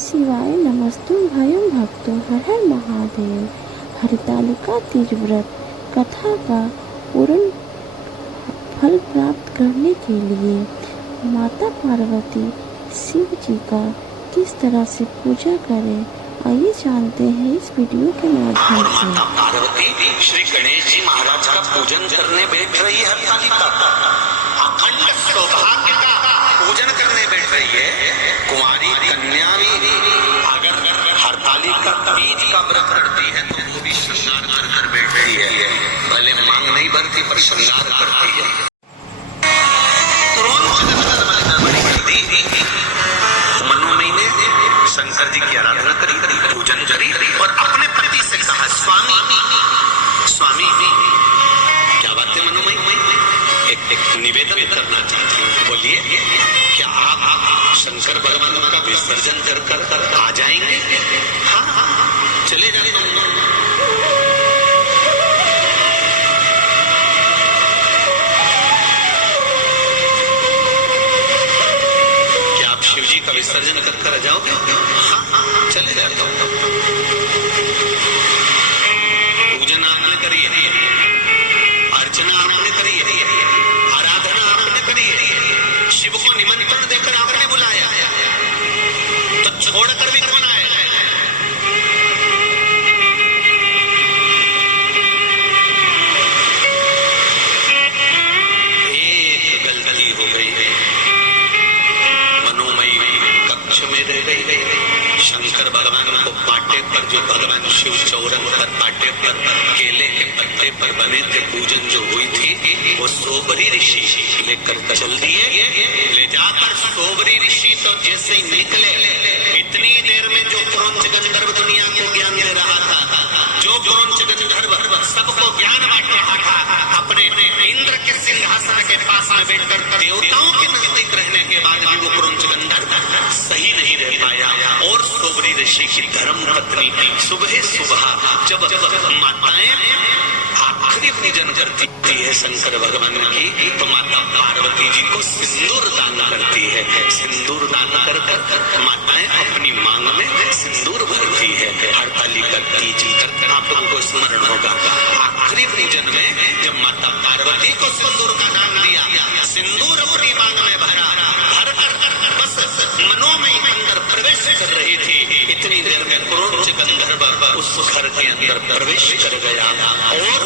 शिवाय नमस्तु भाइयों भक्तों, हर हर महादेव। हरतालिका तीज व्रत कथा का पूर्ण फल प्राप्त करने के लिए माता पार्वती शिव जी का किस तरह से पूजा करें, आइए जानते हैं इस वीडियो के माध्यम से। माता पार्वती श्री गणेश जी महाराज का पूजन करने बैठ रही है। हरतालिका अखंड सौभाग्य का पूजन करने बैठ रही है। कुंवारी कन्या भी अगर हरतालिका तीज का व्रत करती है तो वो भी श्रृंगार कर बैठती है। भले मांग नहीं बनती पर श्रृंगार करती है। मनोमयी ने शंकर जी की आराधना करी, पूजन करी और अपने पति से कहा, स्वामी स्वामी क्या बात है मनोमयी, एक निवेदन करना चाहती हूँ, बोलिए क्या आप शंकर भगवान का विसर्जन कर आ जाएंगे? हाँ चले जाता हूँ। शिवजी का विसर्जन कर जाओगे? हाँ चले जाता हूँ। पूजन आपने करी है, अर्चना आपने करी है, आराधना आपने करी है, शिव को निमंत्रण देकर आपने बुलाया, तो छोड़कर भी कौन आए? एक गलती हो गई है, में रह गई। शंकर भगवान को पाटे पर, जो भगवान शिव चौरन पर पाटे पर केले के पत्ते पर बने थे पूजन जो हुई थी, वो सोबरी ऋषि लेकर चल दिए। ले जाकर सोबरी ऋषि तो जैसे ही निकले, इतनी देर में जो क्रौंच गंधर्व दुनिया को ज्ञान दे रहा था, जो क्रौंच गंधर्व सबको ज्ञान बांट रहा था, अपने इंद्र के सिंहासन के पास में बैठकर देवताओं के नजदीक रहने के बाद भी वो क्रौंच गंधर्व सही नहीं रह पाया। और सोबरी ऋषि की धर्म पत्नी सुबह सुबह जब माताएं आखिरी पूजन करती है शंकर भगवान की, तो माता पार्वती जी को सिंदूर दान करती है। सिंदूर दान कर माताएं अपनी मांग में सिंदूर भरती है। हरतालिका तीज करके आप लोगों को स्मरण होगा, आखिरी पूजन में जब माता पार्वती को सिंदूर का दान दिया, सिंदूर अपनी मांग में भरा, भर कर बस मनोमयी अंदर प्रवेश कर रही थी, इतनी देर में क्रौंच गंधर्व उस घर के अंदर प्रवेश कर गया और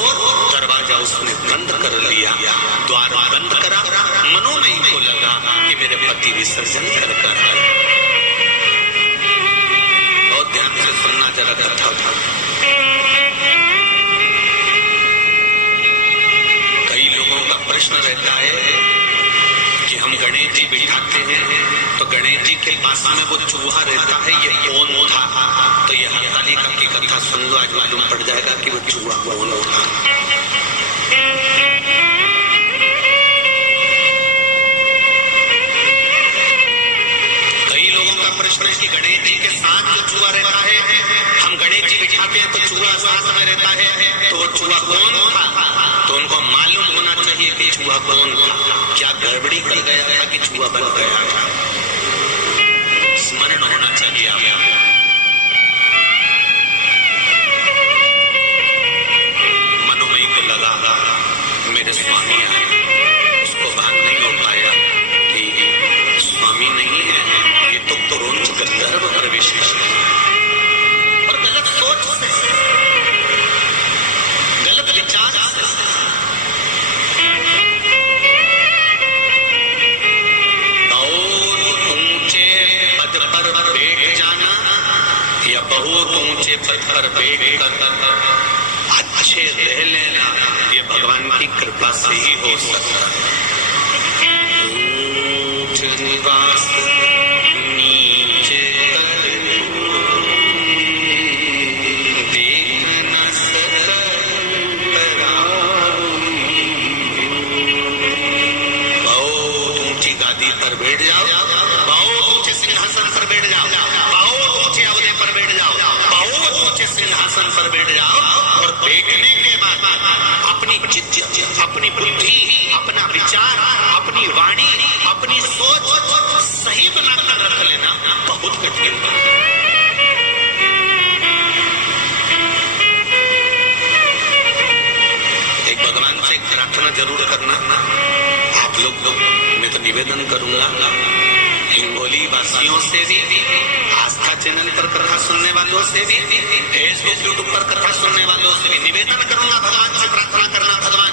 दरवाजा उसने बंद कर लिया, द्वार बंद करा। मनोमयी को लगा कि मेरे पति विसर्जन कर है। और ध्यान से सुनना जरा कथा था। कई लोगों का प्रश्न रहता है कि हम गणेश जी बिठाते हैं तो गणेश जी के पास में वो चूहा रहता है, ये कौन था? तो ये हरतालिका की कथा सुन लो, आज मालूम पड़ जाएगा कि वो चूहा कौन था। कई लोगों का प्रश्न है कि गणेश जी के साथ जो चूहा रहता है, हम गणेश जी बिठाते हैं तो चूहा साथ में रहता है, तो वो चूहा कौन था? तो उनको मालूम होना चाहिए कि चूहा कौन था। क्या गड़बड़ी कर गया था कि चूहा बन गया था? स्मरण होना चाहिए आपको। मनोमयी को लगा मेरे स्वामी आए, उसको भान नहीं हो पाया कि स्वामी नहीं है, ये तो क्रौंच गंधर्व प्रवेश कर गया। और गलत सोच से, गलत विचार से बहुत ऊंचे पद पर बैठ कर अच्छे रह लेना, ये भगवान की कृपा से ही हो सकता है। ऊंच निवास नीचे देख न बहुत ऊंची गादी पर बैठ जाओ, बहुत ऊंचे सिंहासन पर बैठ जाओ, सिंहासन पर बैठ जाओ और बैठने के बाद अपनी चित्त, अपनी बुद्धि, अपना विचार, अपनी वाणी, अपनी सोच सही बनाकर रख लेना, बहुत कठिन। एक भगवान से एक प्रार्थना जरूर करना, आप लोग मैं तो निवेदन करूंगा हिंगोली वासियों से भी, आस्था चैनल पर कथा सुनने वालों से भी, फेसबुक यूट्यूब पर कथा सुनने वालों से भी निवेदन करूंगा, भगवान से प्रार्थना करना, भगवान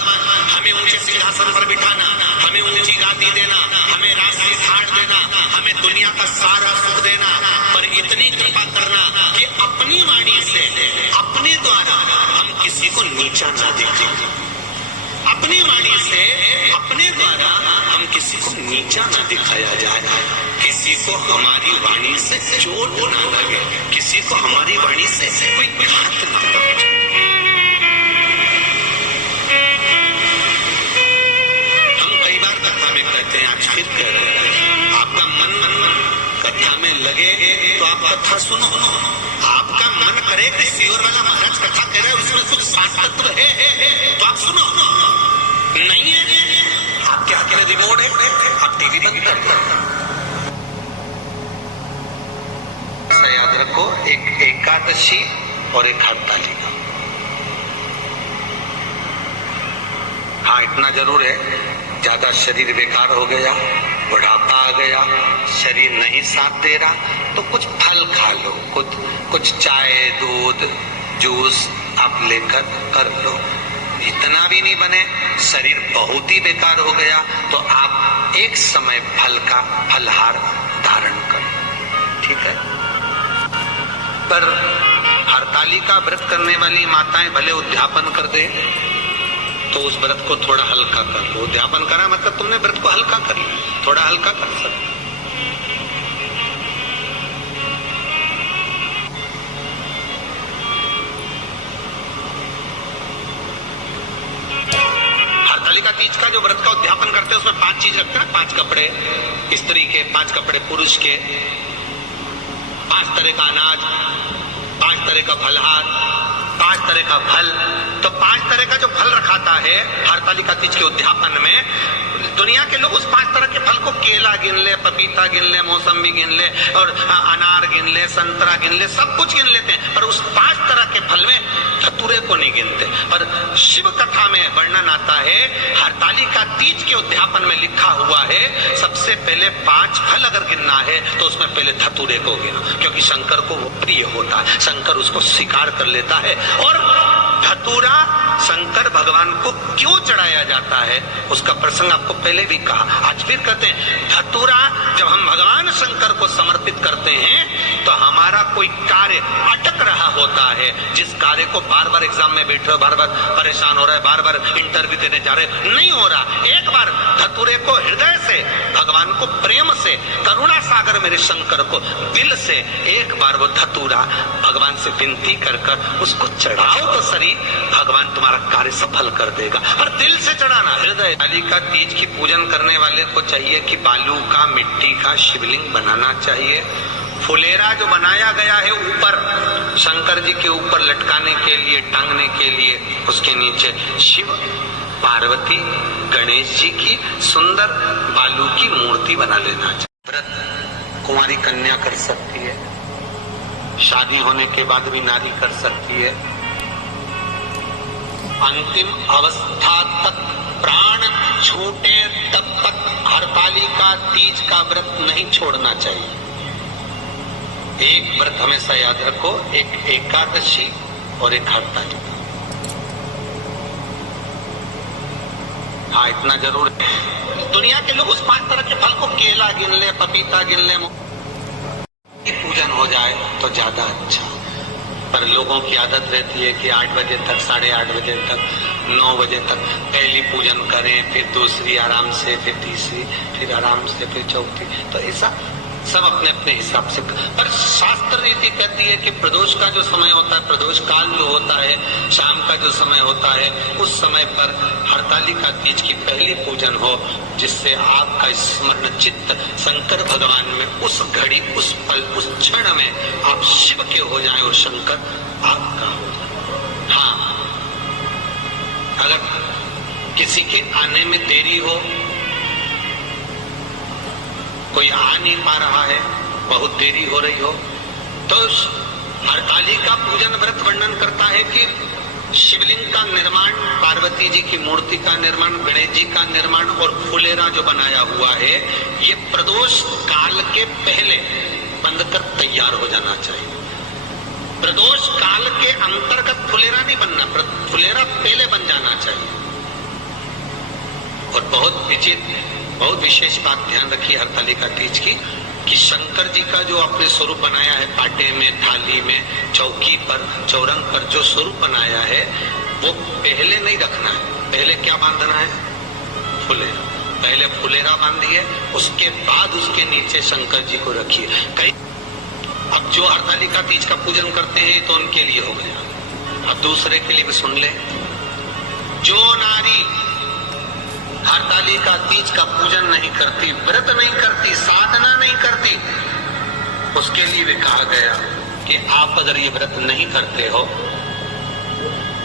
हमें ऊंचे सिंहासन पर बिठाना, हमें ऊंची गादी देना, हमें राष्ट्रीय ठाट देना, हमें दुनिया का सारा सुख देना, पर इतनी कृपा करना कि अपनी वाणी से, अपने द्वारा हम किसी को नीचा न दिखाएं, अपनी वाणी से, अपने द्वारा हम किसी को नीचा न दिखाया जाए, किसी को हमारी वाणी से चोट न लगे, किसी को हमारी वाणी से कोई घात न पहुंचे। हम कई बार कथा में कहते हैं, आज फिर कह रहे हैं, आपका मन कथा में लगे तो आप कथा सुनो, आपका मन करे कि सियोर वाला महाराज कथा कह रहे हैं उसमें कुछ शास्त्रत्व है तो आप सुनो, नहीं है आपके हाथ में रिमोट है, आप टीवी बंद कर दो। याद रखो, एक एकादशी और एक हरतालिका। हाँ, इतना जरूर है, ज्यादा शरीर बेकार हो गया, बुढ़ापा आ गया, शरीर नहीं साथ दे रहा, तो कुछ फल खा लो, कुछ चाय, दूध, जूस आप लेकर कर लो। इतना भी नहीं बने, शरीर बहुत ही बेकार हो गया, तो आप एक समय फल का फलहार धारण करो, ठीक है। पर हरतालिका व्रत करने वाली माताएं भले उद्यापन कर दे, तो उस व्रत को थोड़ा हल्का कर लो। उद्यापन करा मतलब तुमने व्रत को हल्का कर लिया, थोड़ा हल्का कर सकते। हरतालिका तीज का जो व्रत का उद्यापन करते हैं उसमें 5 चीज रखते हैं, 5 कपड़े स्त्री के, 5 कपड़े पुरुष के, 5 तरह का अनाज, 5 तरह का फलहार, 5 तरह का फल। तो 5 तरह का जो फल रखाता है हरतालिका तीज के उद्यापन में, दुनिया के लोग उस 5 तरह के फल को, केला गिन ले, पपीता गिन ले, मौसम्बी गिन ले, और अनार गिन ले, संतरा गिन ले, सब कुछ गिन लेते हैं, पर उस 5 तरह के फल में धतूरे को नहीं गिनते। पर शिव कथा में वर्णन आता है, हरतालिका तीज के उद्यापन में लिखा हुआ है, सबसे पहले 5 फल अगर गिनना है तो उसमें पहले धतूरे को गिनो, क्योंकि शंकर को वो प्रिय होता है, शंकर उसको स्वीकार कर लेता है। और धतूरा शंकर भगवान को क्यों चढ़ाया जाता है उसका प्रसंग आपको पहले भी कहा, आज फिर कहते हैं। धतूरा जब हम भगवान शंकर को समर्पित करते हैं तो हमारा कोई कार्य अटक रहा होता है, जिस कार्य को बार बार एग्जाम में बैठे हो, बार बार परेशान हो रहा है, बार बार इंटरव्यू देने जा रहे, नहीं हो रहा, एक बार धतूरे को हृदय से, भगवान को प्रेम से, करुणा सागर मेरे शंकर को दिल से एक बार वो धतूरा भगवान से विनती कर कर उसको चढ़ाओ तो सही, भगवान तुम्हारा कार्य सफल कर देगा। और दिल से चढ़ाना, हृदय। हरतालिका तीज की पूजन करने वाले को चाहिए कि बालू का, मिट्टी का शिवलिंग बनाना चाहिए। फुलेरा जो बनाया गया है ऊपर शंकर जी के ऊपर लटकाने के लिए, टांगने के लिए, उसके नीचे शिव, पार्वती, गणेश जी की सुंदर बालू की मूर्ति बना लेना चाहिए। व्रत कुंवारी कन्या कर सकती है, शादी होने के बाद भी नारी कर सकती है। अंतिम अवस्था तक प्राण छूटे तब तक हरतालिका तीज का व्रत नहीं छोड़ना चाहिए। एक व्रत हमेशा याद रखो, एक एकादशी और एक हरतालिका। हाँ, इतना जरूर है, दुनिया के लोग उस 5 तरह के फल को, केला गिन ले, पपीता गिन ले, पूजन हो जाए तो ज्यादा अच्छा। पर लोगों की आदत रहती है कि 8 बजे तक, 8:30 बजे तक, 9 बजे तक पहली पूजन करें, फिर दूसरी आराम से, फिर तीसरी, फिर आराम से, फिर चौथी, तो ऐसा सब अपने अपने हिसाब से। पर शास्त्र रीति कहती है कि प्रदोष का जो समय होता है, प्रदोष काल जो होता है, शाम का जो समय होता है, उस समय पर हरतालिका तीज की पहली पूजन हो, जिससे आपका स्मरण चित्त शंकर भगवान में उस घड़ी, उस पल, उस क्षण में आप शिव के हो जाएं और शंकर आपका हो जाए। हाँ, अगर किसी के आने में देरी हो, कोई आ नहीं पा रहा है, बहुत देरी हो रही हो, तो हरतालिका पूजन व्रत वर्णन करता है कि शिवलिंग का निर्माण, पार्वती जी की मूर्ति का निर्माण, गणेश जी का निर्माण और फुलेरा जो बनाया हुआ है, ये प्रदोष काल के पहले बनकर तैयार हो जाना चाहिए। प्रदोष काल के अंतर्गत फुलेरा नहीं बनना, फुलेरा पहले बन जाना चाहिए। और बहुत विचित्र, बहुत विशेष बात ध्यान रखिए हरतालिका तीज की, कि शंकर जी का जो आपने स्वरूप बनाया है, पाटे में, थाली में, चौकी पर, चौरंग पर जो स्वरूप बनाया है, वो पहले नहीं रखना है। पहले क्या बांधना है? फुलेरा। पहले फुलेरा बांधिए, उसके बाद उसके नीचे शंकर जी को रखिए। कई अब जो हरतालिका तीज का पूजन करते हैं तो उनके लिए हो गया, अब दूसरे के लिए भी सुन ले। जो नारी हरतालिका तीज का पूजन नहीं करती, व्रत नहीं करती, साधना नहीं करती, उसके लिए भी कहा गया कि आप अगर ये व्रत नहीं करते हो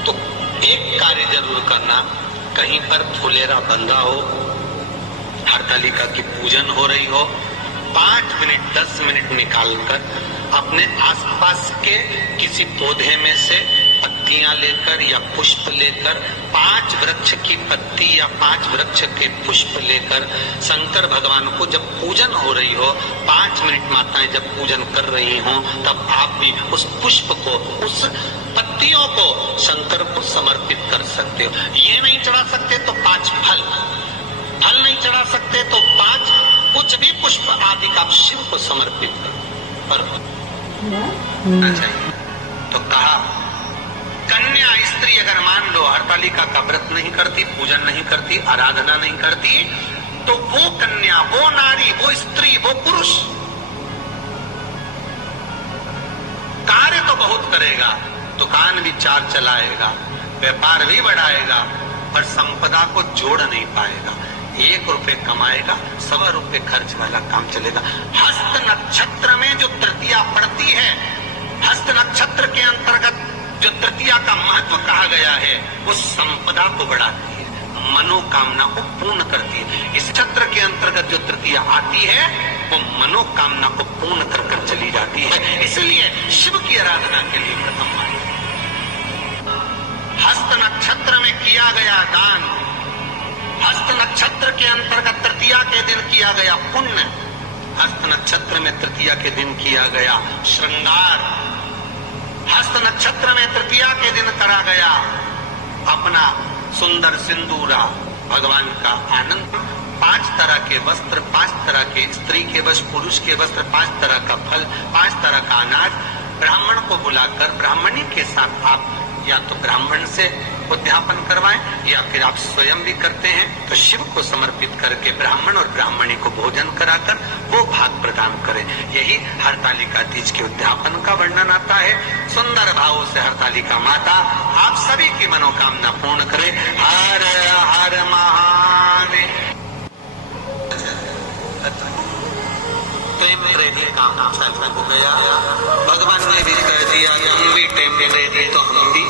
तो एक कार्य जरूर करना, कहीं पर फुलेरा बंधा हो, हरतालिका की पूजन हो रही हो, 5 मिनट 10 मिनट निकालकर अपने आसपास के किसी पौधे में से पत्तियां लेकर या पुष्प लेकर, 5 वृक्ष की पत्ती या 5 वृक्ष के पुष्प लेकर शंकर भगवान को जब पूजन हो रही हो, 5 मिनट माताएं जब पूजन कर रही हो, तब आप भी उस पुष्प को, उस पत्तियों को शंकर को समर्पित कर सकते हो। ये नहीं चढ़ा सकते तो 5 फल नहीं चढ़ा सकते तो 5 कुछ भी पुष्प आदि का शिव को समर्पित करना चाहिए। तो कहा कन्या स्त्री अगर मान लो हरतालिका का व्रत नहीं करती, पूजन नहीं करती, आराधना नहीं करती, तो वो कन्या, वो नारी, वो स्त्री, वो पुरुष कार्य तो बहुत करेगा, दुकान भी 4 चलाएगा, व्यापार भी बढ़ाएगा, पर संपदा को जोड़ नहीं पाएगा। 1 रुपए कमाएगा, 1.25 रुपए खर्च वाला काम चलेगा। हस्त नक्षत्र में जो तृतीया पड़ती है, हस्त नक्षत्र के अंतर्गत जो तृतीया का महत्व कहा गया है, वो संपदा को बढ़ाती है, मनोकामना को पूर्ण करती है। इस नक्षत्र के अंतर्गत जो तृतीया आती है, वो मनोकामना को पूर्ण कर कर चली जाती है। इसलिए शिव की आराधना के लिए प्रथम आई। हस्त नक्षत्र में किया गया दान, हस्त नक्षत्र के अंतर्गत तृतीया के दिन किया गया पुण्य, हस्त नक्षत्र में तृतीया के दिन किया गया श्रृंगार, हस्त नक्षत्र में तृतीया के दिन करा गया अपना सुंदर सिंदूरा, भगवान का आनंद, 5 तरह के वस्त्र, 5 तरह के स्त्री के वस्त्र, पुरुष के वस्त्र, 5 तरह का फल, 5 तरह का अनाज, ब्राह्मण को बुलाकर ब्राह्मणी के साथ आप या तो ब्राह्मण से उद्यापन करवाएं या फिर आप स्वयं भी करते हैं, तो शिव को समर्पित करके ब्राह्मण और ब्राह्मणी को भोजन कराकर वो भाग प्रदान करें। यही हरतालिका तीज के उद्यापन का वर्णन आता है। सुंदर भावों से हरतालिका माता आप सभी की मनोकामना पूर्ण करे। हर हर महादेव। काम चालू हो गया, भगवान ने भी कह दिया तुम भी टेम्परेरी तो हम भी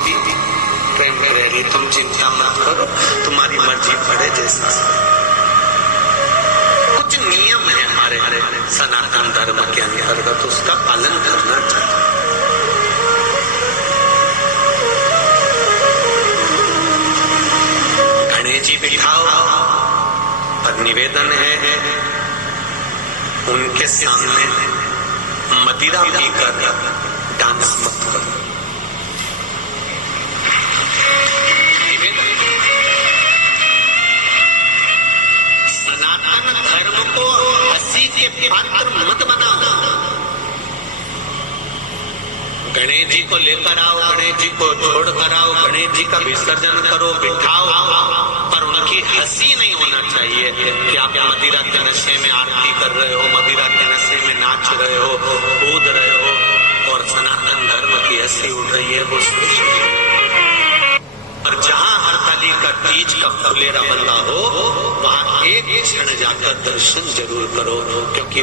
टेम्परेरी, तुम चिंता मत करो, तुम्हारी मर्जी पड़े जैसा। कुछ नियम है हमारे सनातन धर्म के अंतर्गत, उसका पालन करना चाहिए। गणेश जी बिठाओ, पर निवेदन है उनके सामने मदिरा पीकर डांस मत करो। सनातन धर्म को हंसी के पात्र मत बनाओ। गणेश जी को लेकर आओ, गणेश जी को छोड़ कर आओ, गणेश जी का विसर्जन करो, बिठाओ, पर उनकी हंसी नहीं होना चाहिए कि आप मदिरा के नशे में आरती कर रहे हो, मदिरा के नशे में नाच रहे हो, कूद रहे हो और सनातन धर्म की हंसी उड़ रही है, वो सोच। और जहाँ हरतालिका तीज का फुलेरा बंधा हो, वहाँ एक क्षण जाकर दर्शन जरूर करो, क्योंकि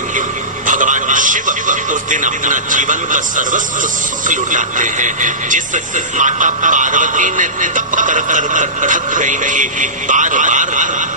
भगवान शिव उस दिन अपना जीवन का सर्वस्व सुख लुटाते हैं। जिस माता पार्वती ने तप कर कर कर थक गई थी, बार बार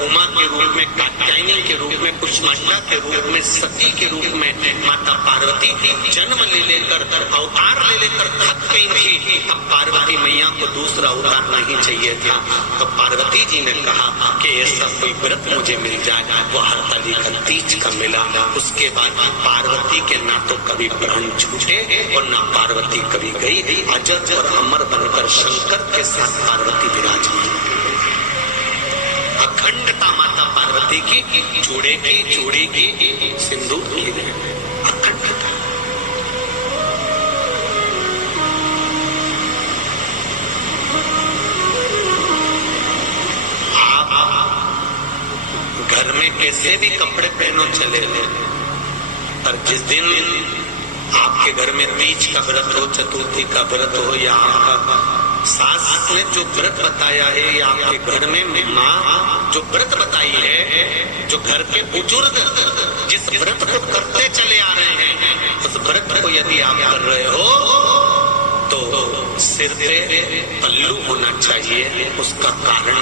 उमा के रूप में, कात्यायनी के रूप में, कुष्मांडा के रूप में, सती के रूप में माता पार्वती जन्म ले लेकर अवतार ले लेकर थक गई थी। अब पार्वती मैया को दूसरा अवतार नहीं चाहिए था। तो पार्वती जी ने कहा कि ऐसा कोई व्रत मुझे मिल जाए। वो हरतालिका तीज का मिला। उसके बाद पार्वती के ना तो कभी प्राण छूटे और ना पार्वती कभी गई। अजर और अमर बनकर शंकर के साथ पार्वती विराजमान। अखंडता माता पार्वती की, चूड़े की, सिंदूर की अखंडता। आप घर में कैसे भी कपड़े पहनो चले, पर जिस दिन आपके घर में तीज का व्रत हो, चतुर्थी का व्रत हो, या आपका सास ने जो व्रत बताया है, या आपके घर में माँ जो व्रत बताई है, जो घर के बुजुर्ग जिस व्रत को करते चले आ रहे हैं, उस व्रत को यदि आप कर रहे हो तो सिर पे पल्लू होना चाहिए। उसका कारण